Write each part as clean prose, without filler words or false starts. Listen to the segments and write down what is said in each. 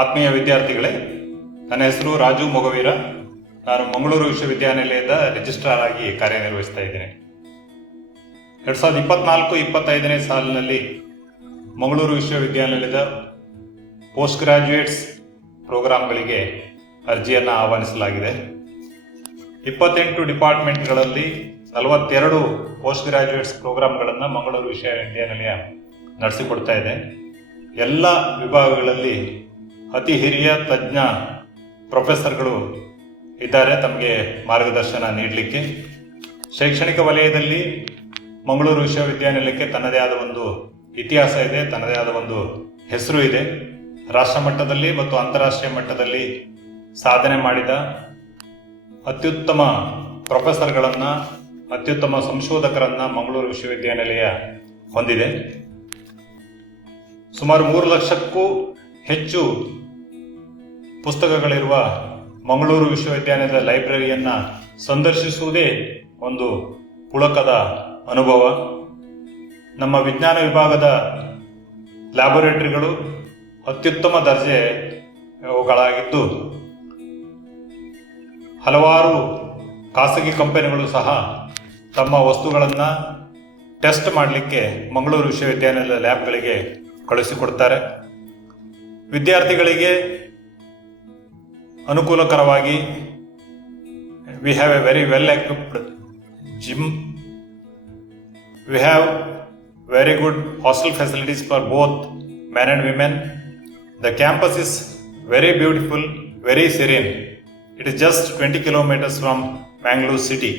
ಆತ್ಮೀಯ ವಿದ್ಯಾರ್ಥಿಗಳೇ, ನನ್ನ ಹೆಸರು ರಾಜು ಮೊಗವೀರ. ನಾನು ಮಂಗಳೂರು ವಿಶ್ವವಿದ್ಯಾನಿಲಯದ ರಿಜಿಸ್ಟ್ರಾರ್ ಆಗಿ ಕಾರ್ಯನಿರ್ವಹಿಸ್ತಾ ಇದ್ದೇನೆ. 2024-25ನೇ ಸಾಲಿನಲ್ಲಿ ಮಂಗಳೂರು ವಿಶ್ವವಿದ್ಯಾನಿಲಯದ ಪೋಸ್ಟ್ ಗ್ರಾಜ್ಯುಯೇಟ್ಸ್ ಪ್ರೋಗ್ರಾಂಗಳಿಗೆ ಅರ್ಜಿಯನ್ನು ಆಹ್ವಾನಿಸಲಾಗಿದೆ. 28 ಡಿಪಾರ್ಟ್ಮೆಂಟ್ಗಳಲ್ಲಿ 42 ಪೋಸ್ಟ್ ಗ್ರಾಜ್ಯುಯೇಟ್ಸ್ ಪ್ರೋಗ್ರಾಂಗಳನ್ನು ಮಂಗಳೂರು ವಿಶ್ವವಿದ್ಯಾನಿಲಯ ನಡೆಸಿಕೊಡ್ತಾ ಇದೆ. ಎಲ್ಲ ವಿಭಾಗಗಳಲ್ಲಿ ಅತಿ ಹಿರಿಯ ತಜ್ಞ ಪ್ರೊಫೆಸರ್ಗಳು ಇದ್ದಾರೆ ತಮಗೆ ಮಾರ್ಗದರ್ಶನ ನೀಡಲಿಕ್ಕೆ. ಶೈಕ್ಷಣಿಕ ವಲಯದಲ್ಲಿ ಮಂಗಳೂರು ವಿಶ್ವವಿದ್ಯಾನಿಲಯಕ್ಕೆ ತನ್ನದೇ ಆದ ಒಂದು ಇತಿಹಾಸ ಇದೆ, ತನ್ನದೇ ಆದ ಒಂದು ಹೆಸರು ಇದೆ. ರಾಷ್ಟ್ರ ಮಟ್ಟದಲ್ಲಿ ಮತ್ತು ಅಂತಾರಾಷ್ಟ್ರೀಯ ಮಟ್ಟದಲ್ಲಿ ಸಾಧನೆ ಮಾಡಿದ ಅತ್ಯುತ್ತಮ ಪ್ರೊಫೆಸರ್ಗಳನ್ನು, ಅತ್ಯುತ್ತಮ ಸಂಶೋಧಕರನ್ನು ಮಂಗಳೂರು ವಿಶ್ವವಿದ್ಯಾನಿಲಯ ಹೊಂದಿದೆ. ಸುಮಾರು 3 ಲಕ್ಷಕ್ಕೂ ಹೆಚ್ಚು ಪುಸ್ತಕಗಳಿರುವ ಮಂಗಳೂರು ವಿಶ್ವವಿದ್ಯಾನಿಲಯದ ಲೈಬ್ರರಿಯನ್ನು ಸಂದರ್ಶಿಸುವುದೇ ಒಂದು ಪುಳಕದ ಅನುಭವ. ನಮ್ಮ ವಿಜ್ಞಾನ ವಿಭಾಗದ ಲ್ಯಾಬೊರೇಟರಿಗಳು ಅತ್ಯುತ್ತಮ ದರ್ಜೆಗಳಾಗಿದ್ದು, ಹಲವಾರು ಖಾಸಗಿ ಕಂಪನಿಗಳು ಸಹ ತಮ್ಮ ವಸ್ತುಗಳನ್ನು ಟೆಸ್ಟ್ ಮಾಡಲಿಕ್ಕೆ ಮಂಗಳೂರು ವಿಶ್ವವಿದ್ಯಾನಿಲಯದ ಲ್ಯಾಬ್ಗಳಿಗೆ ಕಳಿಸಿಕೊಡ್ತಾರೆ. ವಿದ್ಯಾರ್ಥಿಗಳಿಗೆ ಅನುಕೂಲಕರವಾಗಿ we have a very well equipped gym. We have very good hostel facilities for both men and women. The campus is very beautiful, very serene. It is just 20 kilometers from Mangalore city.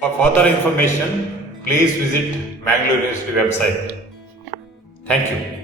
For further information, please visit Mangalore University website. Thank you.